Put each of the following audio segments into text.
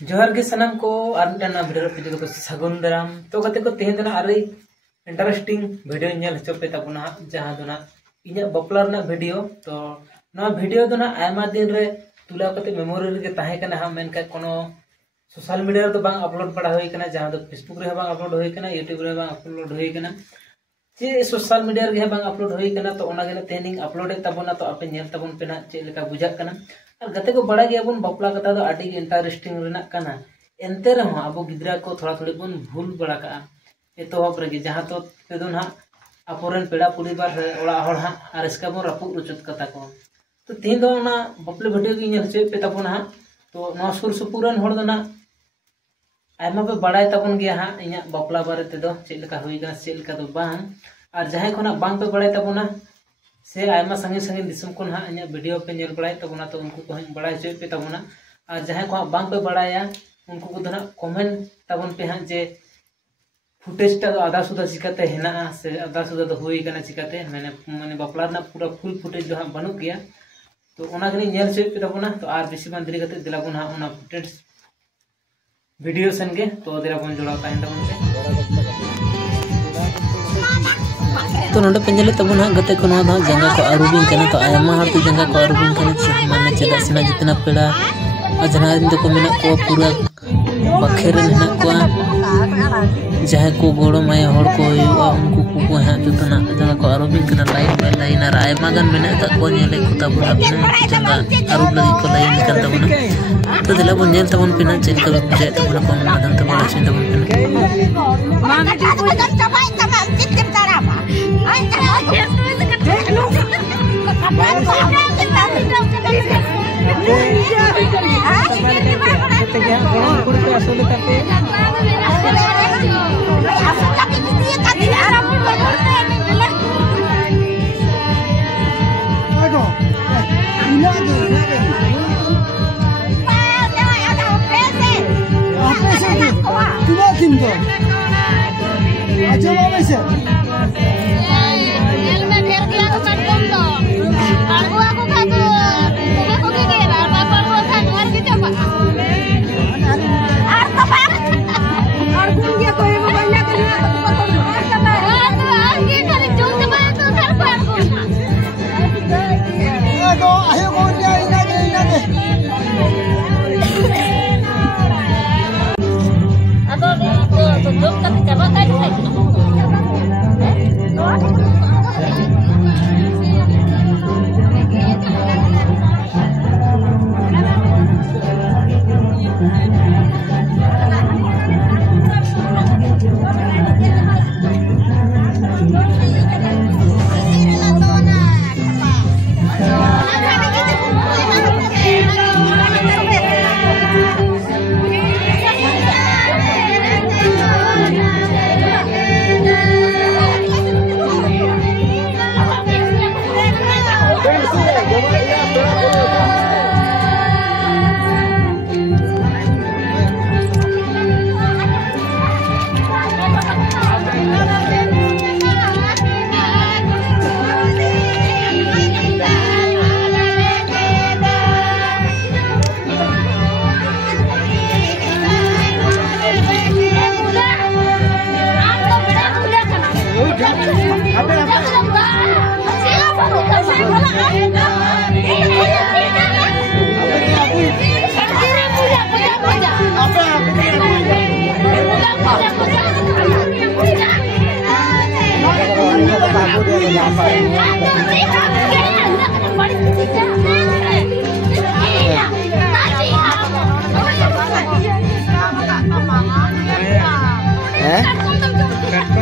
जोहार के सनम को आर मिटाना वीडियो पे को सगुन दाराम तो गते को तेहेन दना आरे इंटरेस्टिंग वीडियो नेल हचो पे ताबुना जहां दोना इnya बपला रना वीडियो तो ना वीडियो दोना आयमा दिन रे तुला कते मेमोरी रे ताहे कना हम मेनका कोनो सोशल मीडिया रे तो बांग अपलोड पड़ा होई कना जहां दो फेसबुक रे बांग अपलोड होई कना यूट्यूब रे बांग अपलोड होई कना जे सोशल मीडिया रे बांग अपलोड होई कना तो ओना गेना तेनिंग अपलोड ताबुना तो आपे नेल ताबुन पे ना चे लेका बुझा कना और गते को बड़ा गया बन बपला कथा दो आडी इंटरेस्टिंग रेना कना एनते रहो अब गिद्रा को थोड़ा थोड़ी बन भूल बड़ा का एतोहब रे जहां तो पे दो ना अपोरन पेड़ा परिवार रे ओड़ा हड़ हा आर इसका बन रपु रुचत कथा को तो तीन दो ना बपले वीडियो की नेल चे पे ताबुना तो नो सुर सुपुरन हड़ दो ना आयमा पे बड़ाय ताबुन गया हा इnya बपला बारे ते दो चे लेका होई गना चे लेका दो बांग और जहां खना बांग पे बड़ाय ताबुना से आयमा संगे संगे दिसम को ना इnya वीडियो पे नेल बड़ाय ताबुना तो उनको को बड़ाय चे पे ताबुना और जहां को बांग पे बड़ाया उनको को ना कमेंट ताबुन पे हां जे फुटेज टा आधा सुधा चिकाते हेना से आधा सुधा तो होई कना चिकाते माने बपला ना पूरा फुल फुटेज जो हां बनु गया तो ओना गनी नेल चे पे ताबुना तो आर बेसी बान देरी कते दिला बुना ओना फुटेज वीडियो संगे तो देरा बन जोड़ा ताइन ताबुन पे तो नोडे पेंजले तबुन हां गते को ना जंगा को आरुबिन कना तो आयमा हर तो जंगा को आरुबिन कना माने चेदा सना जितना पेड़ा अजना दिन को मेना को पूरा बखेर मेना को जहां को गोड़ो माय हड़ को उनको को हां जुतना जंगा को आरुबिन कना लाइन बाय लाइन आर आयमा गन मेना ता को नेले को तबुन अपने जंगा आरुब लगी को लाइन कर तबुन तो दिला बन नेल तबुन पिना चेल का बुझे तबुन को मादन तबुन आसिन तबुन पिना माने को चबाई तमाम चित्त तारा आई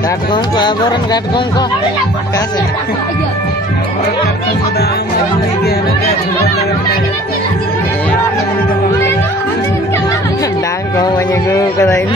Gatgong ko aboran gatgong ko kasi đang có bao nhiêu người cái đấy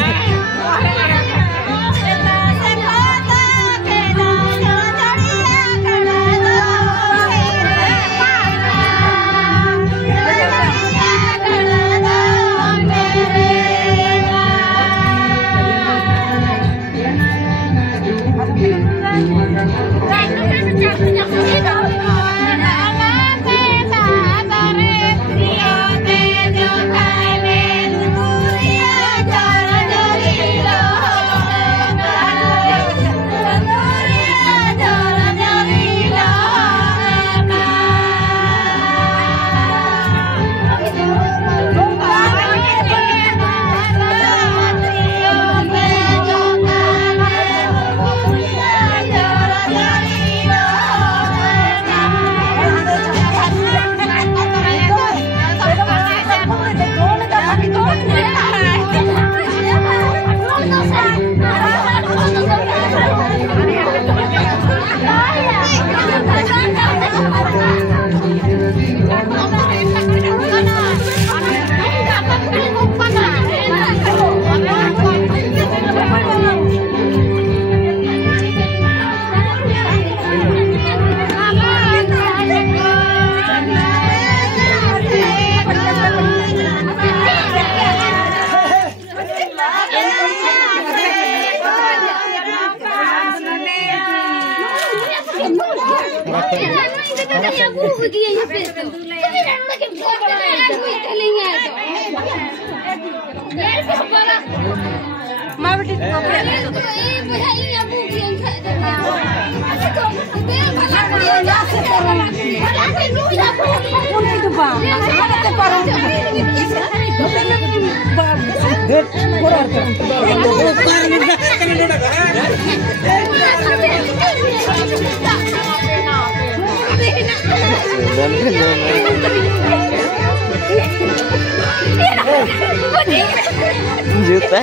juta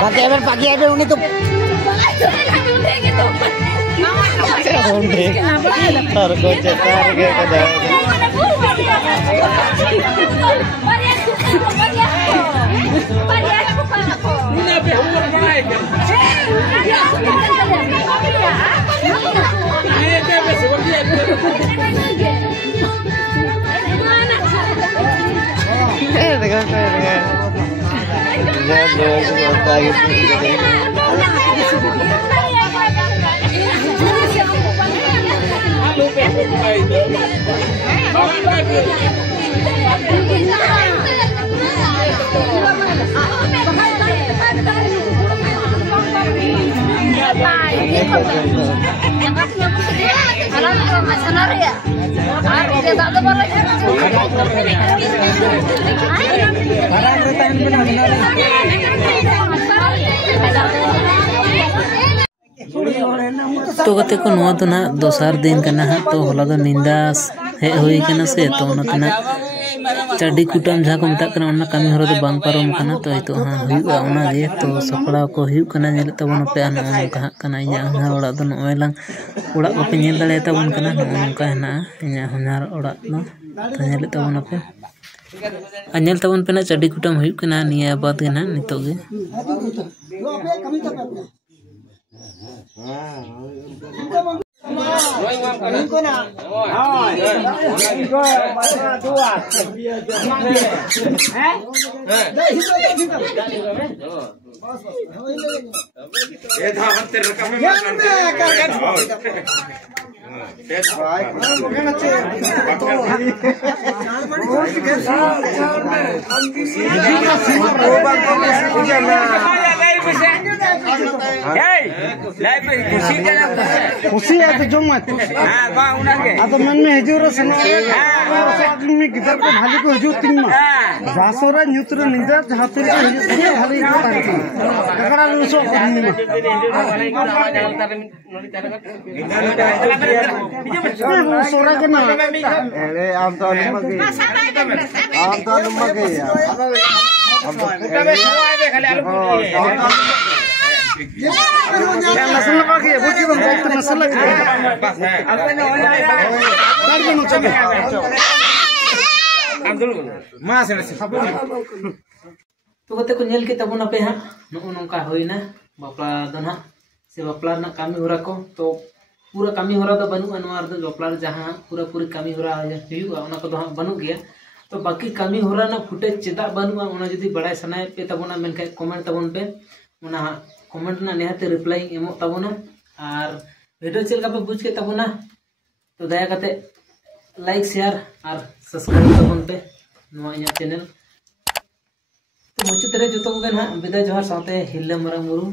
pakai apa pagi ada ini tuh harga cetar kada तो कते को नवा तो ना दोसर दिन कना हा तो होला दो निंदा हे होई कना से तो ना चाडी कुटम जहाँ को मता कना ओना कमी हरो दो बांग पारोम कना तो हितो हा हुयुआ ओना गे तो सपड़ा को हुयु कना नेल तबन पे अन ओनका कना इया हनार ओड़ा दो नोय लांग ओड़ा को नेल दाले तबन कना ओनका हना इया हनार ओड़ा दो नेल तबन पे अनेल तबन पे ना चाडी कुटम हुयु कना निया बात गे ना नितो गे खुशी है तो जो मत अब मन में हजूर सना आदमी गिदर को भाली को हजूर तीन मा जासोरा न्यूट्रो निंदा जहां पर हजूर भाली को तारती ककड़ा लुसो करनी में सोरा के ना अरे आम तो लम्बा के यार मसाला का के बुझी बम जाइत मसाला के काट बनो चले मां से तो कते को नेल के तबन पे हा नो नोंका होइना बापला दो ना से बापला ना कामी होरा को तो पूरा कामी होरा दो बनु अनवार दो बापला जहां पूरी कामी होरा हुयुआ ओना को दो बनु गया तो बाकी कामी होरा ना फुटेज चेदा बनुआ ओना जदी बड़ाय सनाय पे तबना मेनका कमेंट तबन पे ओना कमेंट ना नेहाते रिप्लाई एमो तबना और वीडियो चलका पे बुझ के तबना तो दया कते लाइक शेयर और सब्सक्राइब तबन पे नवा इया चैनल तो मुझे तेरे जो तो ना विदा जोहार साथे हिल्ला मरा मुरु